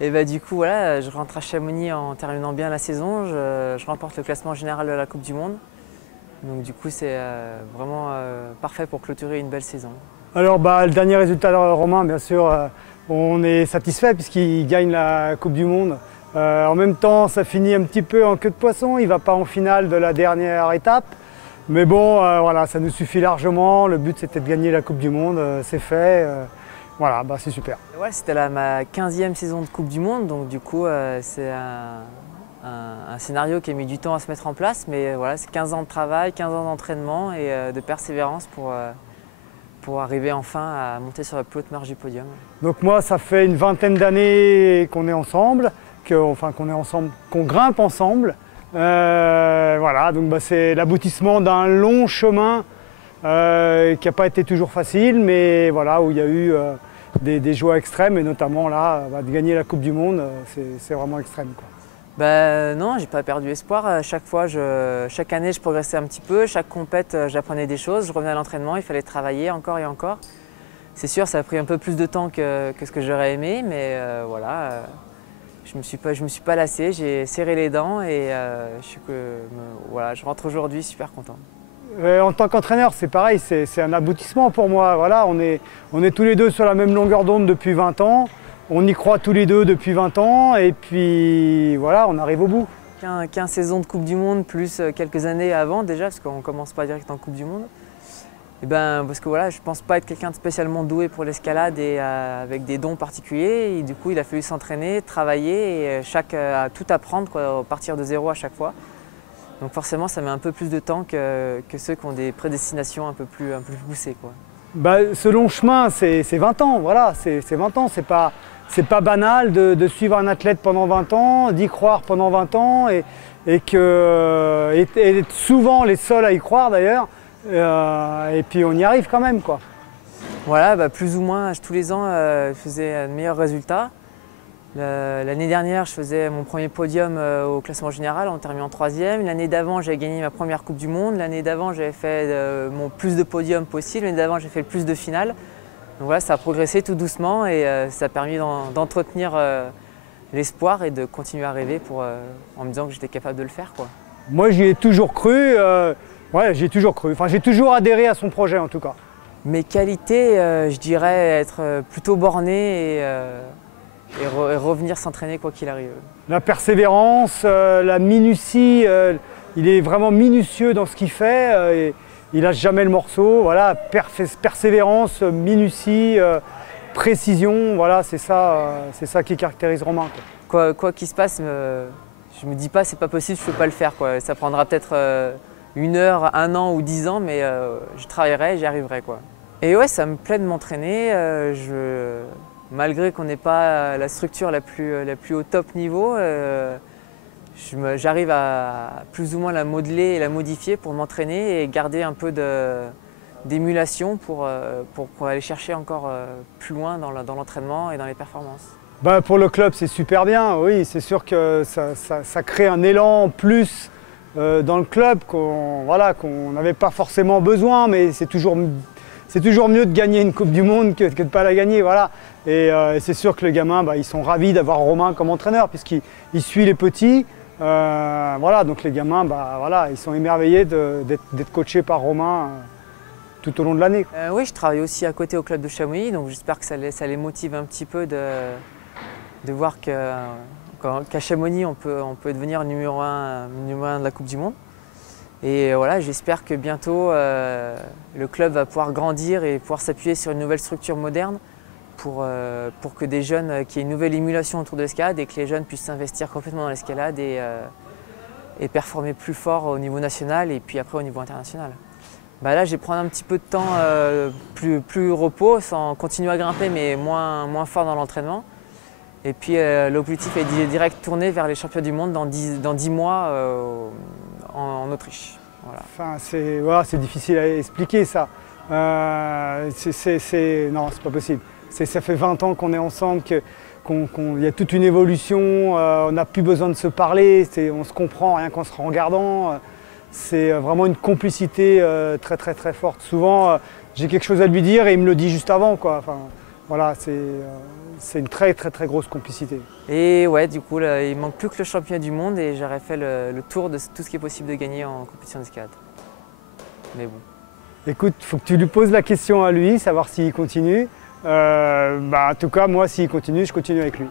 Et bah, du coup, voilà, je rentre à Chamonix en terminant bien la saison. Je remporte le classement général de la Coupe du Monde. Donc du coup, c'est vraiment parfait pour clôturer une belle saison. Alors le dernier résultat de Romain, bien sûr, on est satisfait puisqu'il gagne la Coupe du Monde. En même temps, ça finit un petit peu en queue de poisson, il ne va pas en finale de la dernière étape. Mais bon, voilà, ça nous suffit largement. Le but, c'était de gagner la Coupe du Monde, c'est fait. Voilà, c'est super. Ouais, c'était ma 15e saison de Coupe du Monde, donc du coup, c'est un scénario qui a mis du temps à se mettre en place, mais voilà, c'est 15 ans de travail, 15 ans d'entraînement et de persévérance pour arriver enfin à monter sur la plus haute marche du podium. Donc moi, ça fait une vingtaine d'années qu'on est ensemble, qu'on grimpe ensemble. Voilà, donc c'est l'aboutissement d'un long chemin qui n'a pas été toujours facile, mais voilà, où il y a eu des joies extrêmes, et notamment là, de gagner la Coupe du Monde, c'est vraiment extrême, quoi. Non, j'ai pas perdu espoir. Chaque année, je progressais un petit peu. Chaque compète, j'apprenais des choses. Je revenais à l'entraînement, il fallait travailler encore et encore. C'est sûr, ça a pris un peu plus de temps que ce que j'aurais aimé, mais voilà, je me suis pas lassé. J'ai serré les dents et voilà, je rentre aujourd'hui super content. En tant qu'entraîneur, c'est pareil, c'est un aboutissement pour moi. Voilà, on est tous les deux sur la même longueur d'onde depuis 20 ans. On y croit tous les deux depuis 20 ans et puis voilà, on arrive au bout. 15 saisons de Coupe du Monde plus quelques années avant déjà, parce qu'on ne commence pas direct en Coupe du Monde. Et parce que voilà, je ne pense pas être quelqu'un de spécialement doué pour l'escalade et avec des dons particuliers. Et du coup, il a fallu s'entraîner, travailler et tout apprendre, quoi, partir de zéro à chaque fois. Donc forcément, ça met un peu plus de temps que ceux qui ont des prédestinations un peu plus poussées, quoi. Ce long chemin, c'est 20 ans, voilà, c'est 20 ans. C'est pas banal de suivre un athlète pendant 20 ans, d'y croire pendant 20 ans et être souvent les seuls à y croire d'ailleurs. Et puis on y arrive quand même, quoi. Voilà, plus ou moins, tous les ans, je faisais de meilleurs résultats. L'année dernière, je faisais mon premier podium au classement général en terminant 3e. L'année d'avant, j'avais gagné ma première Coupe du Monde. L'année d'avant, j'avais fait mon plus de podiums possible. L'année d'avant, j'ai fait le plus de finales. Donc voilà, ça a progressé tout doucement et ça a permis d'entretenir l'espoir et de continuer à rêver en me disant que j'étais capable de le faire, quoi. Moi, j'y ai toujours cru. Ouais, j'y ai toujours cru. Enfin, j'ai toujours adhéré à son projet, en tout cas. Mes qualités, je dirais être plutôt borné et revenir s'entraîner quoi qu'il arrive. La persévérance, la minutie, il est vraiment minutieux dans ce qu'il fait. Il lâche jamais le morceau. Voilà, persévérance, minutie, précision. Voilà, c'est ça qui caractérise Romain, quoi qu'il se passe, je me dis pas c'est pas possible, je peux pas le faire, quoi. Ça prendra peut-être 1 heure, 1 an ou 10 ans, mais je travaillerai et j'y arriverai, quoi. Et ouais, ça me plaît de m'entraîner. Malgré qu'on n'ait pas la structure la plus au top niveau, j'arrive à plus ou moins la modeler et la modifier pour m'entraîner et garder un peu d'émulation pour aller chercher encore plus loin dans l'entraînement et dans les performances. Pour le club, c'est super bien, oui, c'est sûr que ça crée un élan en plus dans le club qu'on n'avait pas forcément besoin, mais c'est toujours mieux de gagner une Coupe du Monde que de ne pas la gagner. Voilà. Et c'est sûr que les gamins, ils sont ravis d'avoir Romain comme entraîneur puisqu'il suit les petits. Voilà, donc les gamins, voilà, ils sont émerveillés d'être coachés par Romain tout au long de l'année. Oui, je travaille aussi à côté au club de Chamonix, donc j'espère que ça les motive un petit peu de voir qu'à Chamonix, on peut devenir numéro 1 de la Coupe du Monde. Et voilà, j'espère que bientôt, le club va pouvoir grandir et pouvoir s'appuyer sur une nouvelle structure moderne pour que des jeunes, qu'il y ait une nouvelle émulation autour de l'escalade et que les jeunes puissent s'investir complètement dans l'escalade et performer plus fort au niveau national et puis après au niveau international. Là, je vais prendre un petit peu de temps plus repos, sans continuer à grimper, mais moins fort dans l'entraînement. Et puis l'objectif est direct tourner vers les championnats du monde dans 10 mois en Autriche. Voilà. Enfin, c'est difficile à expliquer ça. Non, c'est pas possible. Ça fait 20 ans qu'on est ensemble, qu'il y a toute une évolution, on n'a plus besoin de se parler, on se comprend rien qu'en se regardant. C'est vraiment une complicité très très très forte. Souvent, j'ai quelque chose à lui dire et il me le dit juste avant, quoi. Enfin, voilà, c'est une très très très grosse complicité. Et ouais, du coup, là, il manque plus que le championnat du monde et j'aurais fait le tour de tout ce qui est possible de gagner en compétition d'escalade. Mais bon. Écoute, il faut que tu lui poses la question à lui, savoir s'il continue. En tout cas, moi, s'il continue, je continue avec lui.